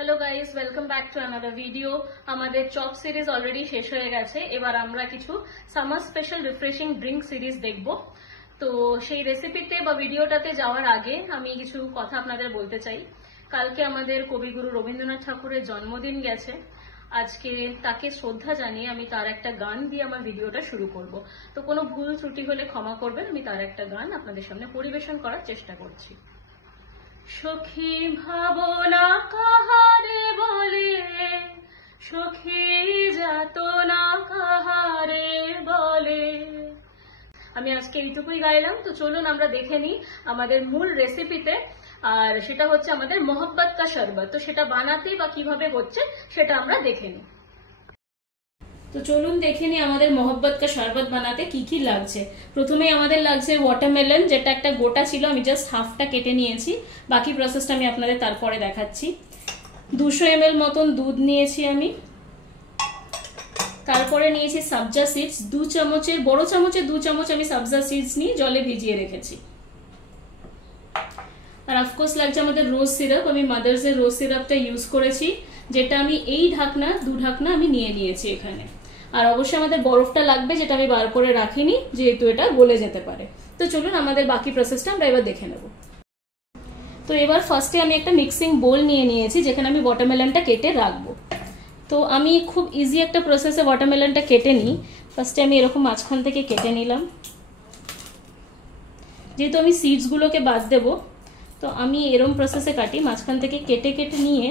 Hello guys, welcome back to another video. আমাদের chop series already শেষ হয়ে গেছে। এবার আমরা কিছু summer special refreshing drink series দেখব। তো সেই রেসিপিতে বা ভিডিওটাতে যাওয়ার আগে আমি কিছু কথা আপনাদের বলতে চাই। কালকে আমাদের কবিগুরু রবীন্দ্রনাথ ঠাকুরের জন্মদিন গেছে। আজকে তাকে শ্রদ্ধা জানিয়ে আমি তার একটা গান দিয়ে আমার ভিডিওটা শুরু করব। তো কোনো ভুল ত্রুটি হলে ক্ষমা করবেন, আমি তার একটা গান আপনাদের সামনে পরিবেশন করার চেষ্টা করছি। সখী ভাবনা কাহারে বলে, সখী যাতনা কাহারে বলে। আমি আজকে এইটুকুই গাইলাম। তো চলুন আমরা দেখে নিই আমাদের মূল রেসিপিতে, আর সেটা হচ্ছে আমাদের মোহব্বত কা শরবত। তো সেটা বানাতে বা কিভাবে হচ্ছে সেটা আমরা দেখে নিই। তো চলুন দেখে নিই আমাদের মোহব্বত কা শরবত বানাতে কি কি লাগছে। প্রথমেই আমাদের লাগছে ওয়াটারমেলন, যেটা একটা গোটা ছিল, আমি জাস্ট হাফটা কেটে নিয়েছি। বাকি প্রসেসটা আমি আপনাদের তারপরে দেখাচ্ছি। 200 ml মতন দুধ নিয়েছি আমি। তারপরে নিয়েছি সবজা সিডস, 2 চামচের বড় চামচের 2 চামচ আমি সবজা সিডস নিয়ে জলে ভিজিয়ে রেখেছি। আর অফকোর্স লাগছে আমাদের রোজ সিরাপ। আমি মাদার্স এর রোজ সিরাপটা ইউজ করেছি, যেটা আমি এই ঢাকনা 2 ঢাকনা আমি নিয়েছি এখানে। আর অবশ্যই আমাদের বরফটা লাগবে, যেটা আমি বার করে রাখিনি যেহেতু এটা গলে যেতে পারে। তো চলুন আমাদের বাকি প্রসেসটা আমরা এবার দেখে নেব। তো এবার ফার্স্টে আমি একটা মিক্সিং বোল নিয়েছি, যেখানে আমি ওয়াটারমেলনটা কেটে রাখবো। তো আমি খুব ইজি একটা প্রসেসে ওয়াটারমেলনটা কেটে নিই। ফার্স্টে আমি এরকম মাঝখান থেকে কেটে নিলাম। যেহেতু আমি সিডসগুলোকে বাদ দেবো, তো আমি এরকম প্রসেসে কাটি, মাঝখান থেকে কেটে কেটে নিয়ে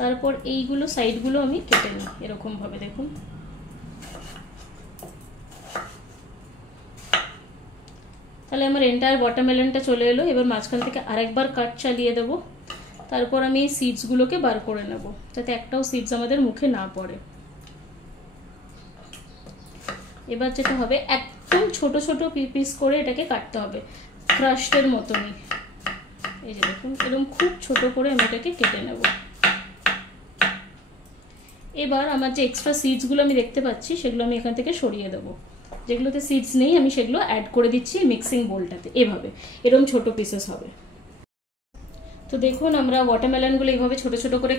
তারপর এইগুলো সাইডগুলো আমি কেটে নিই এরকম ভাবে। দেখুন, তাহলে আমার এন্টায়ার ওয়াটারমেলনটা চলে এলো। এবার মাঝখান থেকে আরেকবার কাট চালিয়ে দেবো। তারপর আমি এই সিডসগুলোকে বার করে নেব, যাতে একটাও সিডস আমাদের মুখে না পড়ে। এবার যেটা হবে, একদম ছোট ছোট পিস করে এটাকে কাটতে হবে, ক্রাশডের মতনই। এই যে দেখুন, এরকম খুব ছোট করে আমি এটাকে কেটে নেব। এবার আমার যে এক্সট্রা সিডসগুলো আমি দেখতে পাচ্ছি, সেগুলো আমি এখান থেকে সরিয়ে দেবো। যেগুলোতে সিডস নেই আমি সেগুলো অ্যাড করে দিচ্ছি মিক্সিং বোলটাতে। এভাবে এরকম ছোট পিসেস হবে। তো দেখুন, আমরা ওয়াটারমেলনগুলো এইভাবে ছোট ছোট করে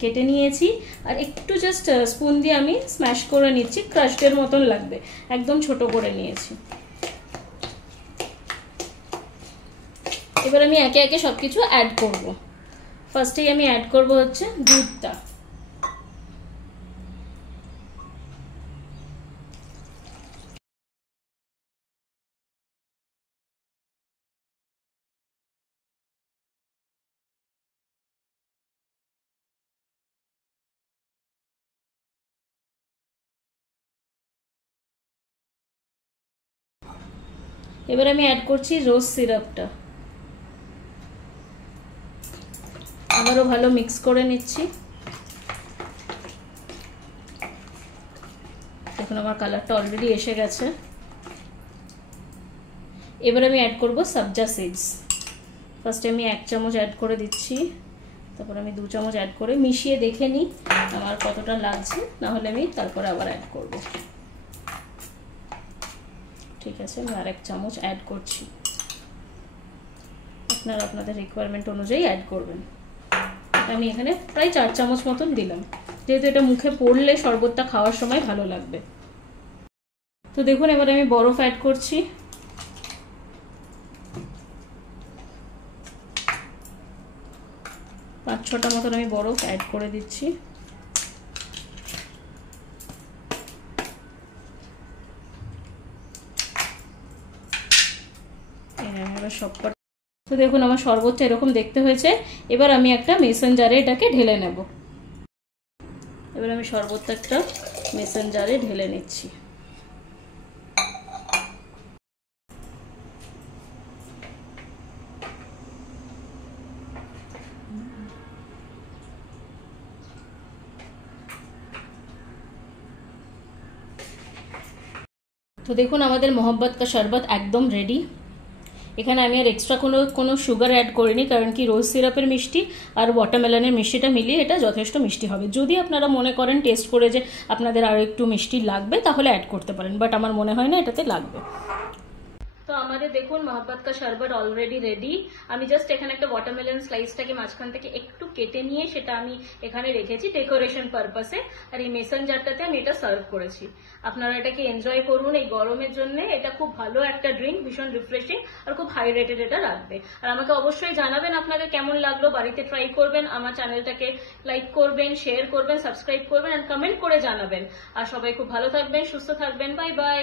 কেটে নিয়েছি। আর একটু জাস্ট স্পুন দিয়ে আমি স্ম্যাশ করে নিচ্ছি, ক্রাশডের মতন লাগবে, একদম ছোট করে নিয়েছি। এবার আমি একে একে সবকিছু অ্যাড করব। ফার্স্টেই আমি অ্যাড করব হচ্ছে দুধটা। এবার আমি অ্যাড করছি রোজ সিরাপটা। আবারও ভালো মিক্স করে নিচ্ছি। দেখুন, আমার কালারটা অলরেডি এসে গেছে। এবার আমি অ্যাড করব সবজা সিডস। ফার্স্টে আমি 1 চামচ অ্যাড করে দিচ্ছি, তারপর আমি 2 চামচ অ্যাড করে মিশিয়ে দেখে নিই আমার কতটা লাগছে, না হলে আমি তারপরে আবার অ্যাড করব। ঠিক আছে, আমি আর 1 চামচ অ্যাড করছি। আপনারা আপনাদের রিকোয়ারমেন্ট অনুযায়ী অ্যাড করবেন। আমি এখানে প্রায় 4 চামচ মতন দিলাম, যেহেতু এটা মুখে পড়লে শরবতটা খাওয়ার সময় ভালো লাগবে। তো দেখুন, এবার আমি বরফ অ্যাড করছি। পাঁচ ছটা মতন আমি বরফ অ্যাড করে দিচ্ছি। সবকটা। তো দেখুন, আমার শরবতটা এরকম দেখতে হয়েছে। এবার আমি একটা মেসন জারে এটাকে ঢেলে নেব। এবার আমি শরবতটা একটা মেসন জারে ঢেলে নিচ্ছি। তো দেখুন, আমাদের মোহব্বত কা শরবত একদম রেডি। এখানে আমি আর এক্সট্রা কোনো সুগার অ্যাড করিনি, কারণ কি রোজ সিরাপের মিষ্টি আর ওয়াটারমেলনের মিষ্টিটা মিলিয়ে এটা যথেষ্ট মিষ্টি হবে। যদি আপনারা মনে করেন টেস্ট করে যে আপনাদের আরও একটু মিষ্টি লাগবে, তাহলে অ্যাড করতে পারেন, বাট আমার মনে হয় না এটাতে লাগবে। তো আমাদের দেখুন মহব্বত কা শরবত অলরেডি রেডি। আমি জাস্ট এখানে একটা ওয়াটারমেলন স্লাইসটাকে মাঝখান থেকে একটু কেটে নিয়ে সেটা আমি এখানে রেখেছি ডেকোরেশন পারপাসে, আর এই মেসন জারটাতে আমি এটা সার্ভ করেছি। আপনারা এটাকে এনজয় করুন এই গরমের জন্য। এটা খুব ভালো একটা ড্রিঙ্ক, ভীষণ রিফ্রেশিং আর খুব হাইড্রেটেড এটা রাখবে। আর আমাকে অবশ্যই জানাবেন আপনাদের কেমন লাগলো, বাড়িতে ট্রাই করবেন, আমার চ্যানেলটাকে লাইক করবেন, শেয়ার করবেন, সাবস্ক্রাইব করবেন আর কমেন্ট করে জানাবেন। আর সবাই খুব ভালো থাকবেন, সুস্থ থাকবেন। Bye bye.